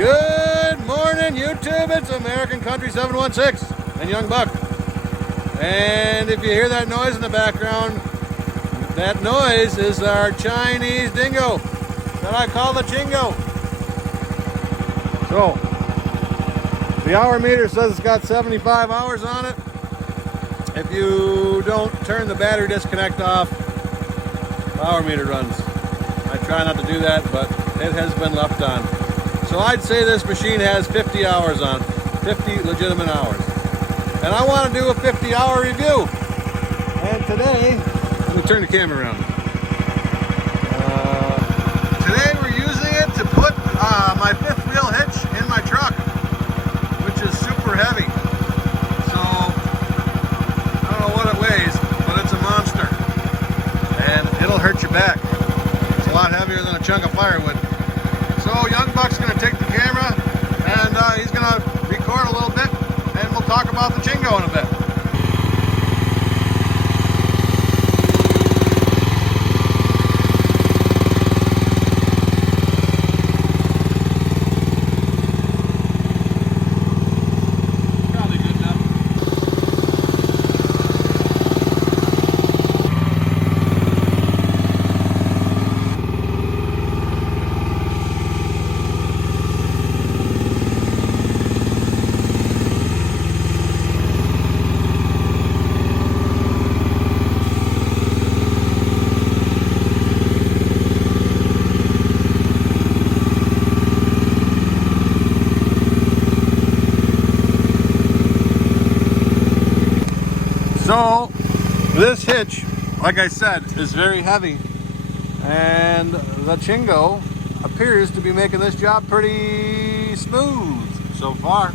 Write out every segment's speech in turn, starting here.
Good morning, YouTube. It's American Country 716 and Young Buck. And if you hear that noise in the background, that noise is our Chinese dingo that I call the Dingo. So, the hour meter says it's got 75 hours on it. If you don't turn the battery disconnect off, the hour meter runs. I try not to do that, but it has been left on. So I'd say this machine has 50 hours on, 50 legitimate hours. And I want to do a 50-hour review. And today, let me turn the camera around. Today we're using it to put my fifth wheel hitch in my truck, which is super heavy. So, I don't know what it weighs, but it's a monster. And it'll hurt your back. It's a lot heavier than a chunk of firewood. So Young Buck's going to take the camera and he's going to record a little bit and we'll talk about the Dingo in a bit. Probably good enough. So this hitch, like I said, is very heavy, and the Dingo appears to be making this job pretty smooth so far.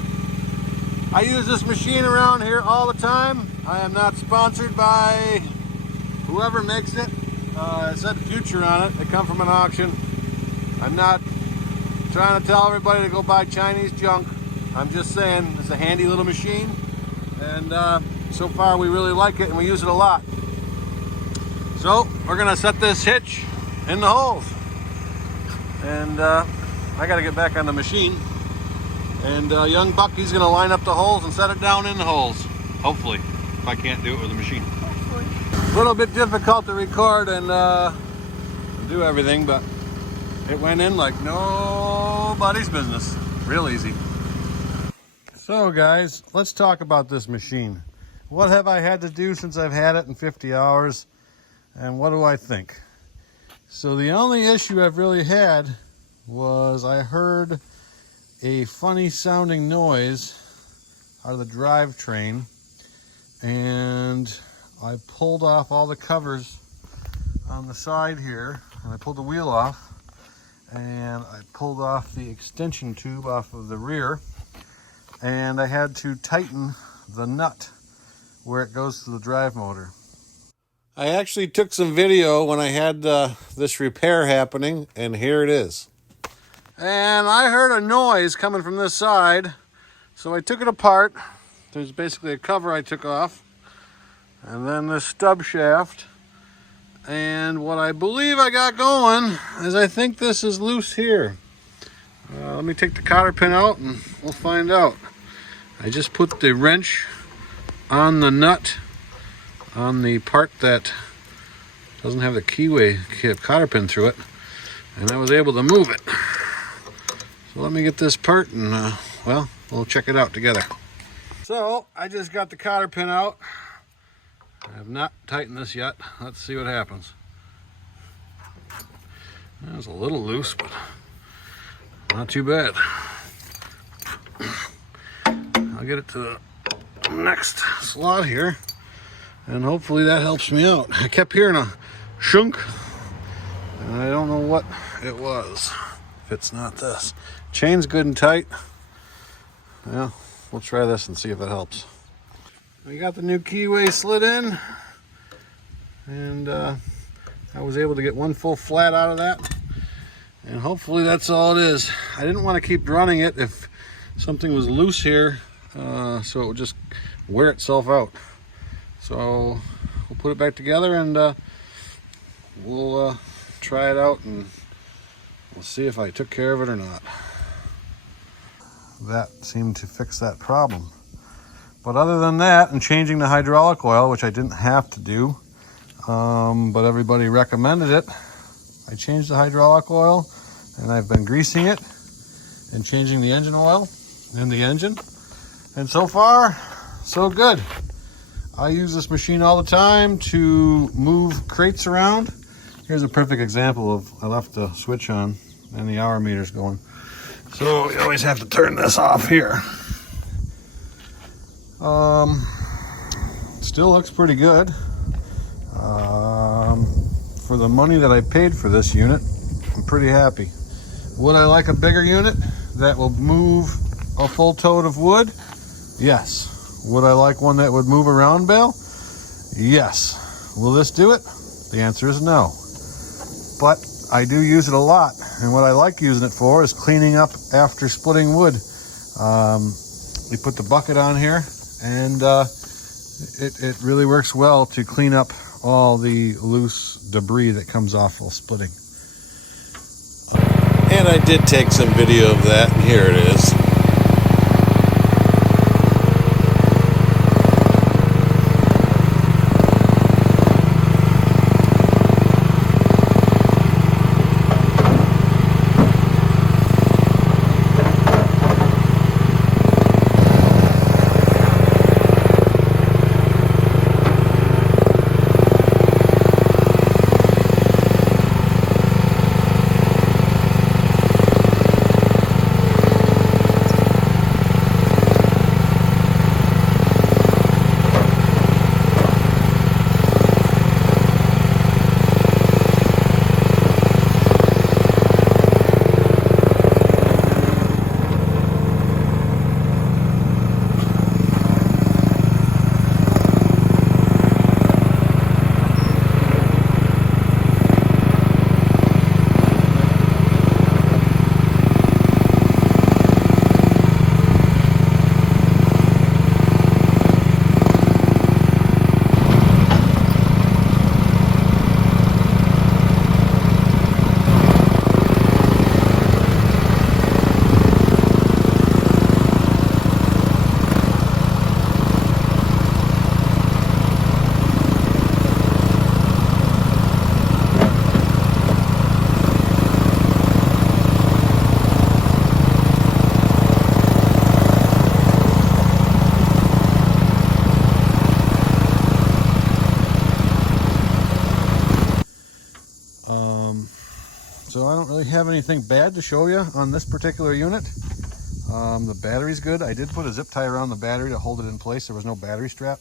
I use this machine around here all the time. I am not sponsored by whoever makes it. It said Future on it. It come from an auction. I'm not trying to tell everybody to go buy Chinese junk. I'm just saying it's a handy little machine, and so far we really like it and we use it a lot. So we're gonna set this hitch in the holes, and I gotta get back on the machine, and Young Buck, he's gonna line up the holes and set it down in the holes, hopefully, if I can't do it with the machine. A little bit difficult to record and do everything, but it went in like nobody's business. Real easy. So guys, let's talk about this machine. What have I had to do since I've had it in 50 hours, and what do I think? So the only issue I've really had was I heard a funny sounding noise out of the drivetrain, and I pulled off all the covers on the side here, and I pulled the wheel off, and I pulled off the extension tube off of the rear, and I had to tighten the nut where it goes to the drive motor. I actually took some video when I had this repair happening, and here it is. And I heard a noise coming from this side, so I took it apart. There's basically a cover I took off, and then this stub shaft. And what I believe I got going is I think this is loose here. Let me take the cotter pin out and we'll find out. I just put the wrench on the nut on the part that doesn't have the keyway cotter pin through it, and I was able to move it. So let me get this part and well, we'll check it out together. So I just got the cotter pin out. I have not tightened this yet. Let's see what happens. It's a little loose, but not too bad. I'll get it to the next slot here, and hopefully that helps me out. I kept hearing a shunk, and I don't know what it was. If it's not this. Chain's good and tight. Well, we'll try this and see if it helps. We got the new keyway slid in, and I was able to get one full flat out of that, and hopefully that's all it is. I didn't want to keep running it if something was loose here, so it would just wear itself out. So we'll put it back together, and we'll try it out, and we'll see if I took care of it or not. that seemed to fix that problem. But other than that, and changing the hydraulic oil, which I didn't have to do, but everybody recommended it, I changed the hydraulic oil, and I've been greasing it and changing the engine oil in the engine. And so far, so good. I use this machine all the time to move crates around. Here's a perfect example of, I left the switch on and the hour meter's going. So you always have to turn this off here. Still looks pretty good. For the money that I paid for this unit, I'm pretty happy. Would I like a bigger unit that will move a full tote of wood? Yes. Would I like one that would move a round bale? Yes. Will this do it? The answer is no. But I do use it a lot, and what I like using it for is cleaning up after splitting wood. We put the bucket on here, and it really works well to clean up all the loose debris that comes off while splitting. And I did take some video of that, and here it is. So I don't really have anything bad to show you on this particular unit. The battery's good. I did put a zip tie around the battery to hold it in place. There was no battery strap.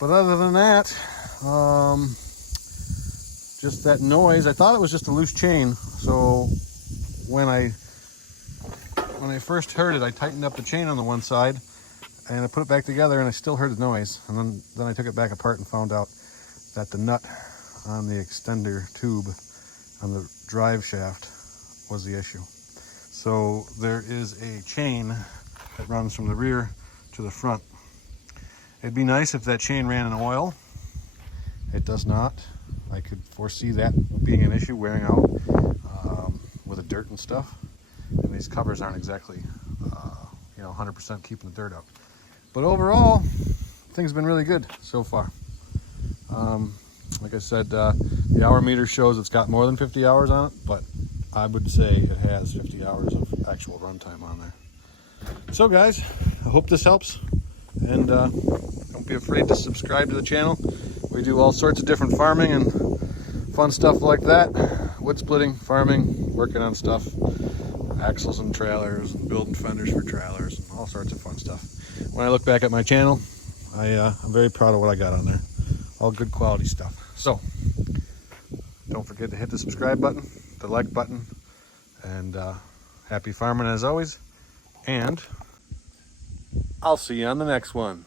But other than that, just that noise. I thought it was just a loose chain. So when I first heard it, I tightened up the chain on the one side and I put it back together, and I still heard the noise. And then I took it back apart and found out that the nut on the extender tube on the drive shaft was the issue. So there is a chain that runs from the rear to the front. It'd be nice if that chain ran in oil. It does not. I could foresee that being an issue, wearing out with the dirt and stuff. And these covers aren't exactly 100% keeping the dirt up. But overall, things have been really good so far. Like I said, the hour meter shows it's got more than 50 hours on it, but I would say it has 50 hours of actual runtime on there. So guys, I hope this helps, and don't be afraid to subscribe to the channel. We do all sorts of different farming and fun stuff like that. Wood splitting, farming, working on stuff, axles and trailers, and building fenders for trailers, and all sorts of fun stuff. When I look back at my channel, I'm very proud of what I got on there. All good quality stuff. So don't forget to hit the subscribe button, the like button, and happy farming as always. And I'll see you on the next one.